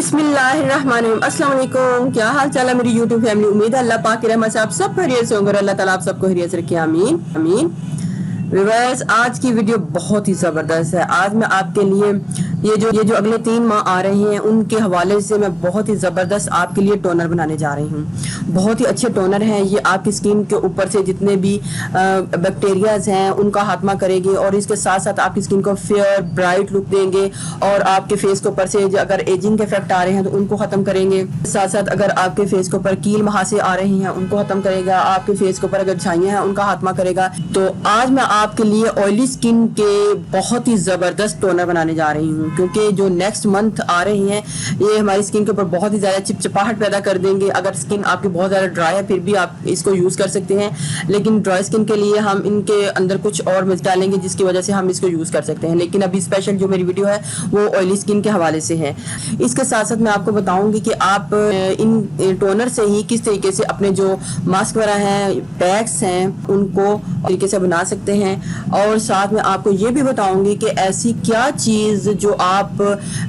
बिस्मिल्लाहिर्रहमानिर्रहीम। अस्सलाम वालेकुम। क्या हाल चाल है मेरी यूट्यूब फैमिली। उम्मीद है अल्लाह पाक की रहमत से आप सब खैरियत से होंगे। अल्लाह ताला आप सबको खैरियत से रखे, आमीन आमीन। व्यूअर्स, आज की वीडियो बहुत ही ज़बरदस्त है। आज मैं आपके लिए ये जो अगले 3 माह आ रहे हैं उनके हवाले से मैं बहुत ही ज़बरदस्त आपके लिए टोनर बनाने जा रही हूँ। बहुत ही अच्छे टोनर हैं ये, आपकी स्किन के ऊपर से जितने भी बैक्टीरियाज हैं उनका खात्मा करेंगे और इसके साथ साथ आपकी स्किन को फेयर ब्राइट लुक देंगे और आपके फेस के ऊपर से अगर एजिंग के इफेक्ट आ रहे हैं तो उनको ख़त्म करेंगे। साथ साथ अगर आपके फेस के ऊपर कील महासे आ रहे हैं उनको ख़त्म करेगा। आपके फेस के ऊपर अगर झाइयाँ हैं उनका खात्मा करेगा। तो आज मैं आपके लिए ऑयली स्किन के बहुत ही ज़बरदस्त टोनर बनाने जा रही हूँ, क्योंकि जो नेक्स्ट मंथ आ रही हैं ये हमारी स्किन के ऊपर बहुत ही ज़्यादा चिपचिपाहट पैदा कर देंगे। अगर स्किन आपकी बहुत ज़्यादा ड्राई है फिर भी आप इसको यूज़ कर सकते हैं, लेकिन ड्राई स्किन के लिए हम इनके अंदर कुछ और मिर्च डालेंगे जिसकी वजह से हम इसको यूज़ कर सकते हैं। लेकिन अभी स्पेशल जो मेरी वीडियो है वो ऑयली स्किन के हवाले से है। इसके साथ साथ मैं आपको बताऊँगी कि आप इन टोनर से ही किस तरीके से अपने जो मास्क वगैरह हैं, पैक्स हैं, उनको तरीके से बना सकते हैं। और साथ में आपको ये भी बताऊंगी कि ऐसी क्या चीज़ जो आप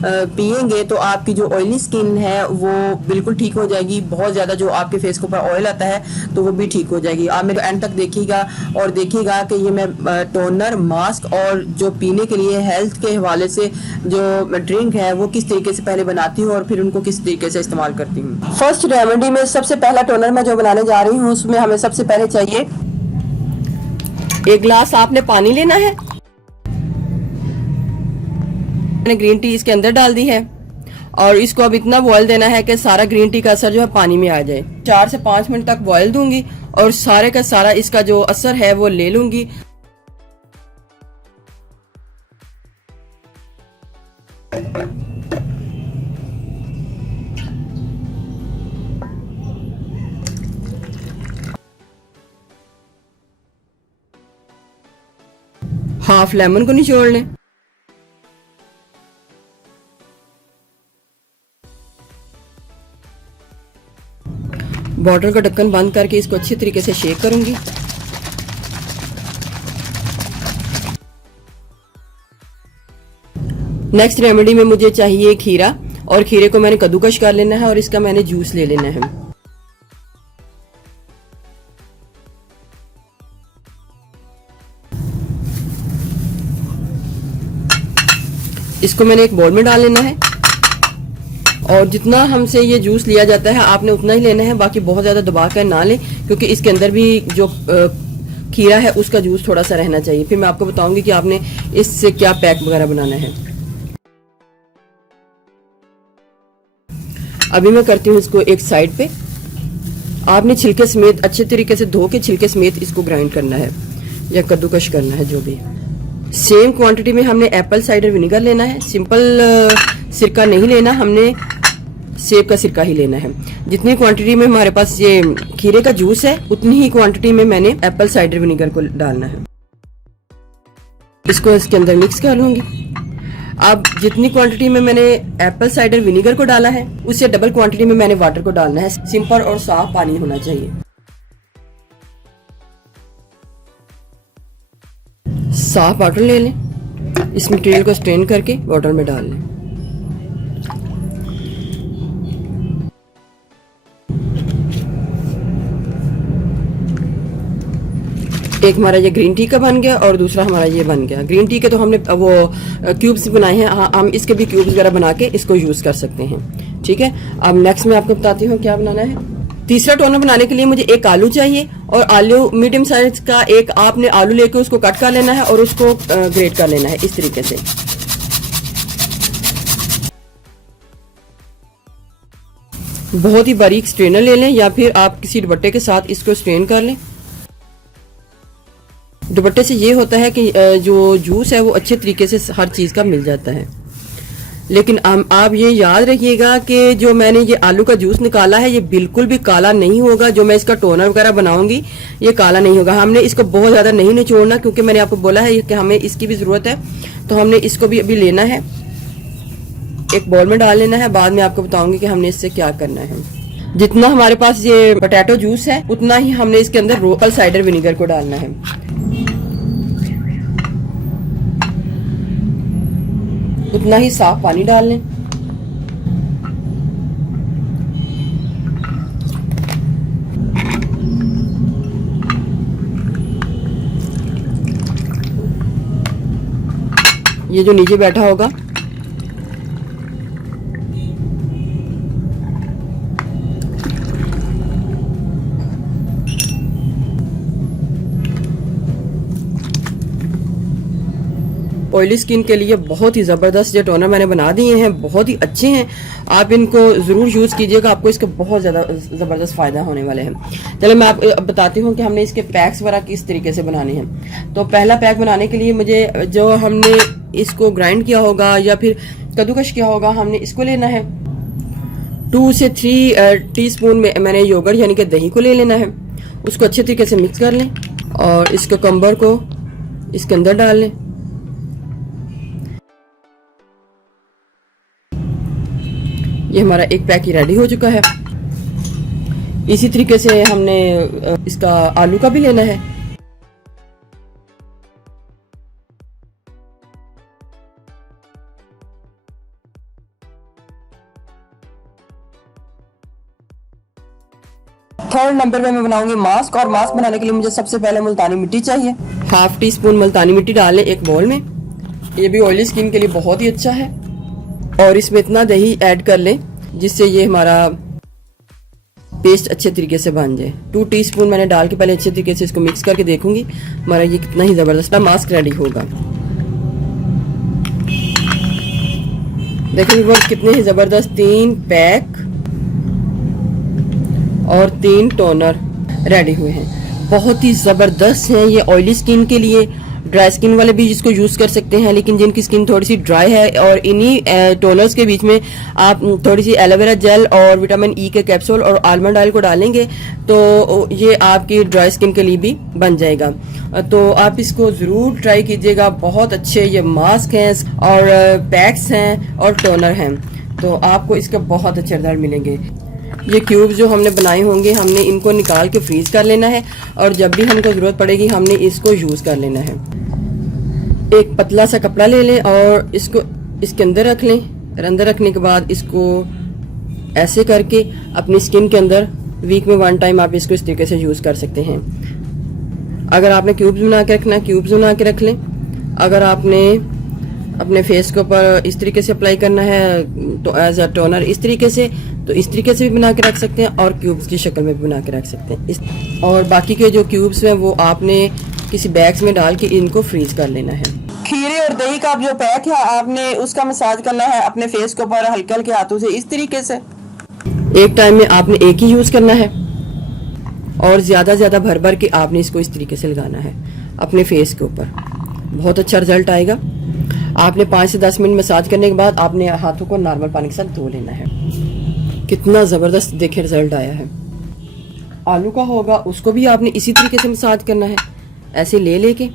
पिएंगे तो आपकी जो ऑयली स्किन है वो बिल्कुल ठीक हो जाएगी। बहुत ज़्यादा जो आपके फेस के ऊपर ऑयल आता है तो वो भी ठीक हो जाएगी। आप मेरे एंड तक देखिएगा और देखिएगा कि ये मैं टोनर, मास्क और जो पीने के लिए हेल्थ के हवाले से जो ड्रिंक है वो किस तरीके से पहले बनाती हूँ और फिर उनको किस तरीके से इस्तेमाल करती हूँ। फर्स्ट रेमेडी में सबसे पहला टोनर मैं जो बनाने जा रही हूँ उसमें हमें सबसे पहले चाहिए 1 गिलास आपने पानी लेना है। मैंने ग्रीन टी इसके अंदर डाल दी है और इसको अब इतना बॉयल देना है कि सारा ग्रीन टी का असर जो है पानी में आ जाए। 4 से 5 मिनट तक बॉयल दूंगी और सारे का सारा इसका जो असर है वो ले लूंगी। हाफ लेमन को निचोड़ लें। बॉटल का ढक्कन बंद करके इसको अच्छी तरीके से शेक करूंगी। नेक्स्ट रेमेडी में मुझे चाहिए खीरा और खीरे को मैंने कद्दूकश कर लेना है और इसका मैंने जूस ले लेना है। इसको मैंने एक बाउल में डाल लेना है और जितना हमसे ये जूस लिया जाता है आपने उतना ही लेना है, बाकी बहुत ज़्यादा दबा कर ना लें क्योंकि इसके अंदर भी जो खीरा है उसका जूस थोड़ा सा रहना चाहिए। फिर मैं आपको बताऊंगी कि आपने इससे क्या पैक वगैरह बनाना है। अभी मैं करती हूँ इसको एक साइड पे। आपने छिलके समेत अच्छे तरीके से धो के छिलके समेत इसको ग्राइंड करना है या कद्दूकश करना है जो भी। सेम क्वांटिटी में हमने एप्पल साइडर विनेगर लेना है। सिंपल सिरका नहीं लेना, हमने सेब का सिरका ही लेना है। जितनी क्वांटिटी में हमारे पास ये खीरे का जूस है उतनी ही क्वांटिटी में मैंने एप्पल साइडर विनेगर को डालना है। इसको इसके अंदर मिक्स कर लूंगी। अब जितनी क्वांटिटी में मैंने एप्पल साइडर विनेगर को डाला है उससे डबल क्वांटिटी में मैंने वाटर को डालना है। सिंपल और साफ पानी होना चाहिए। साफ वाटर ले लें, इस मटेरियल को स्ट्रेन करके वाटर में डाल लें। एक हमारा ये ग्रीन टी का बन गया और दूसरा हमारा ये बन गया। ग्रीन टी के तो हमने वो क्यूब्स बनाए हैं, हम इसके भी क्यूब्स वगैरह बना के इसको यूज कर सकते हैं। ठीक है, अब नेक्स्ट मैं आपको बताती हूँ क्या बनाना है। तीसरा टोनर बनाने के लिए मुझे 1 आलू चाहिए और आलू मीडियम साइज का एक आपने आलू लेके उसको कट कर लेना है और उसको ग्रेट कर लेना है इस तरीके से। बहुत ही बारीक स्ट्रेनर ले लें या फिर आप किसी दुपट्टे के साथ इसको स्ट्रेन कर लें। दुपट्टे से ये होता है कि जो जूस है वो अच्छे तरीके से हर चीज़ का मिल जाता है। लेकिन आप ये याद रखिएगा कि जो मैंने ये आलू का जूस निकाला है ये बिल्कुल भी काला नहीं होगा। जो मैं इसका टोनर वगैरह बनाऊंगी ये काला नहीं होगा। हमने इसको बहुत ज़्यादा नहीं निचोड़ना क्योंकि मैंने आपको बोला है कि हमें इसकी भी ज़रूरत है, तो हमने इसको भी अभी लेना है, एक बाउल में डाल लेना है। बाद में आपको बताऊंगी कि हमने इससे क्या करना है। जितना हमारे पास ये पोटैटो जूस है उतना ही हमने इसके अंदर एप्पल साइडर विनेगर को डालना है। उतना ही साफ पानी डाल लें। ये जो नीचे बैठा होगा ऑयली स्किन के लिए बहुत ही ज़बरदस्त ये टोनर मैंने बना दिए हैं, बहुत ही अच्छे हैं। आप इनको ज़रूर यूज़ कीजिएगा, आपको इसका बहुत ज़्यादा ज़बरदस्त फ़ायदा होने वाले हैं। चलो मैं आप बताती हूँ कि हमने इसके पैक्स वगैरह किस तरीके से बनाने हैं। तो पहला पैक बनाने के लिए मुझे जो हमने इसको ग्राइंड किया होगा या फिर कद्दूकश किया होगा, हमने इसको लेना है। 2 से 3 टीस्पून में मैंने योगर्ट यानी कि दही को ले लेना है। उसको अच्छे तरीके से मिक्स कर लें और इसको कम्बर को इसके अंदर डाल लें। ये हमारा एक पैक ही रेडी हो चुका है। इसी तरीके से हमने इसका आलू का भी लेना है। थर्ड नंबर पे मैं बनाऊंगी मास्क, और मास्क बनाने के लिए मुझे सबसे पहले मुल्तानी मिट्टी चाहिए। 1/2 टीस्पून मुल्तानी मिट्टी डाल लें एक बाउल में। ये भी ऑयली स्किन के लिए बहुत ही अच्छा है। और इसमें इतना दही ऐड कर लें जिससे ये हमारा पेस्ट अच्छे तरीके से बन जाए। 2 टीस्पून मैंने डाल के पहले अच्छे तरीके से इसको मिक्स करके देखूंगी हमारा ये कितना ही ज़बरदस्त मास्क रेडी होगा। देखिए वो कितने ही ज़बरदस्त 3 पैक और 3 टोनर रेडी हुए हैं। बहुत ही ज़बरदस्त हैं ये ऑयली स्किन के लिए। ड्राई स्किन वाले भी इसको यूज़ कर सकते हैं, लेकिन जिनकी स्किन थोड़ी सी ड्राई है और इन्हीं टोनर्स के बीच में आप थोड़ी सी एलोवेरा जेल और विटामिन ई के कैप्सूल और आलमंड ऑयल को डालेंगे तो ये आपकी ड्राई स्किन के लिए भी बन जाएगा। तो आप इसको ज़रूर ट्राई कीजिएगा। बहुत अच्छे ये मास्क हैं और पैक्स हैं और टोनर हैं, तो आपको इसके बहुत अच्छे रिजल्ट मिलेंगे। ये क्यूब्स जो हमने बनाए होंगे हमने इनको निकाल के फ्रीज कर लेना है और जब भी हमको ज़रूरत पड़ेगी हमने इसको यूज़ कर लेना है। एक पतला सा कपड़ा ले लें और इसको इसके अंदर रख लें। अंदर रखने के बाद इसको ऐसे करके अपनी स्किन के अंदर वीक में 1 टाइम आप इसको इस तरीके से यूज़ कर सकते हैं। अगर आपने क्यूब्स बना के रखना है क्यूब्स बना के रख लें। अगर आपने अपने फेस के ऊपर इस तरीके से अप्लाई करना है तो एज अ टोनर इस तरीके से, तो इस तरीके से भी बना के रख सकते हैं और क्यूब्स की शक्ल में भी बना के रख सकते हैं। और बाकी के जो क्यूब्स हैं वो आपने किसी बैग्स में डाल के इनको फ्रीज कर लेना है। खीरे और दही का जो पैक है आपने उसका मसाज करना है अपने फेस के ऊपर हल्के हल्के हाथों से इस तरीके से। एक टाइम में आपने एक ही यूज़ करना है और ज़्यादा भर भर के आपने इसको इस तरीके से लगाना है अपने फेस के ऊपर। बहुत अच्छा रिजल्ट आएगा। आपने 5 से 10 मिनट मसाज करने के बाद आपने हाथों को नॉर्मल पानी के साथ धो लेना है। कितना ज़बरदस्त देखिए रिजल्ट आया है। आलू का होगा उसको भी आपने इसी तरीके से मसाज करना है, ऐसे ले लेके।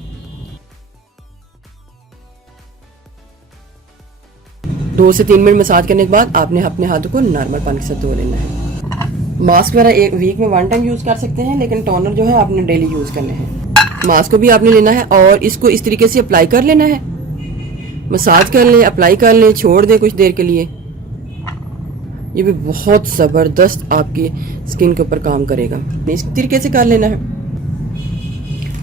दो से 3 मिनट मसाज करने के बाद आपने अपने हाथों को नॉर्मल पानी के साथ धो लेना है। मास्क वगैरह एक वीक में 1 टाइम यूज़ कर सकते हैं, लेकिन टोनर जो है आपने डेली यूज़ करने हैं। मास्क को भी आपने लेना है और इसको इस तरीके से अप्लाई कर लेना है। मसाज कर लें, अप्लाई कर लें, छोड़ दें कुछ देर के लिए। ये भी बहुत ज़बरदस्त आपकी स्किन के ऊपर काम करेगा। इस तरीके से कर लेना है।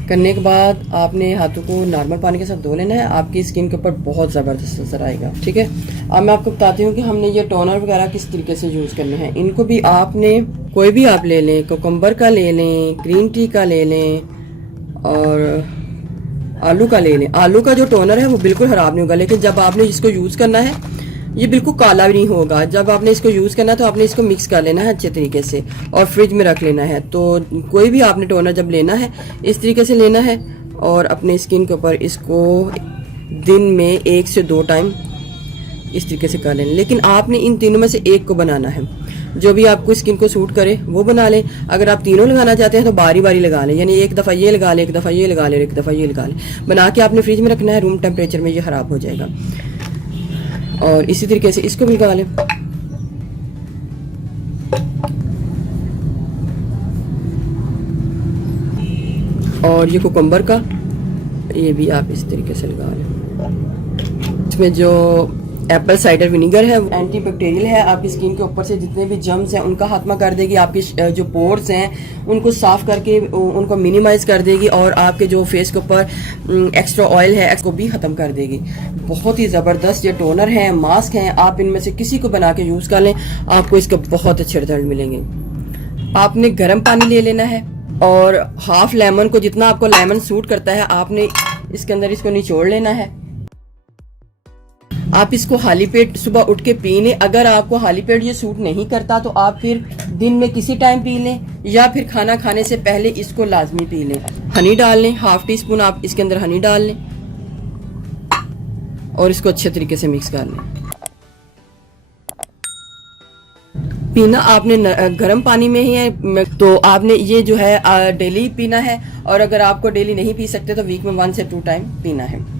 करने के बाद आपने हाथों को नॉर्मल पानी के साथ धो लेना है। आपकी स्किन के ऊपर बहुत ज़बरदस्त नजर आएगा। ठीक है, अब मैं आपको बताती हूँ कि हमने ये टोनर वगैरह किस तरीके से यूज़ करने हैं। इनको भी आपने कोई भी आप ले लें, कोकम्बर का ले लें, ग्रीन टी का ले लें और आलू का ले लें। आलू का जो टोनर है वो बिल्कुल ख़राब नहीं होगा, लेकिन जब आपने इसको यूज़ करना है ये बिल्कुल काला भी नहीं होगा। जब आपने इसको यूज़ करना है तो आपने इसको मिक्स कर लेना है अच्छे तरीके से और फ्रिज में रख लेना है। तो कोई भी आपने टोनर जब लेना है इस तरीके से लेना है और अपने स्किन के ऊपर इसको दिन में 1 से 2 टाइम इस तरीके से कर लेना। लेकिन आपने इन तीनों में से एक को बनाना है, जो भी आपको स्किन को सूट करे वो बना लें। अगर आप तीनों लगाना चाहते हैं तो बारी बारी लगा लें, यानी एक दफ़ा ये लगा लें, एक दफ़ा ये लगा लें, एक दफ़ा ये लगा लें। बना के आपने फ्रिज में रखना है, रूम टेम्परेचर में, ये ख़राब हो जाएगा। और इसी तरीके से इसको भी लगा लें। और ये कुकम्बर का ये भी आप इस तरीके से लगा लें। इसमें जो एप्पल साइडर विनीगर है, एंटी बैक्टीरियल है, आपकी स्किन के ऊपर से जितने भी जर्म्स हैं उनका खात्मा कर देगी, आपके जो पोर्स हैं उनको साफ करके उनको मिनिमाइज कर देगी, और आपके जो फेस के ऊपर एक्स्ट्रा ऑयल है उसको भी ख़त्म कर देगी। बहुत ही ज़बरदस्त ये टोनर है, मास्क हैं, आप इनमें से किसी को बना के यूज़ कर लें, आपको इसके बहुत अच्छे रिजल्ट मिलेंगे। आपने गर्म पानी ले लेना है और हाफ लेमन को, जितना आपको लेमन सूट करता है, आपने इसके अंदर इसको निचोड़ लेना है। आप इसको खाली पेट सुबह उठ के पी लें। अगर आपको खाली पेट ये सूट नहीं करता तो आप फिर दिन में किसी टाइम पी लें, या फिर खाना खाने से पहले इसको लाजमी पी लें। हनी डाल लें, हाफ टी स्पून आप इसके अंदर हनी डाल लें और इसको अच्छे तरीके से मिक्स कर लें। पीना आपने गर्म पानी में ही है, तो आपने ये जो है डेली पीना है, और अगर आपको डेली नहीं पी सकते तो वीक में 1 से 2 टाइम पीना है।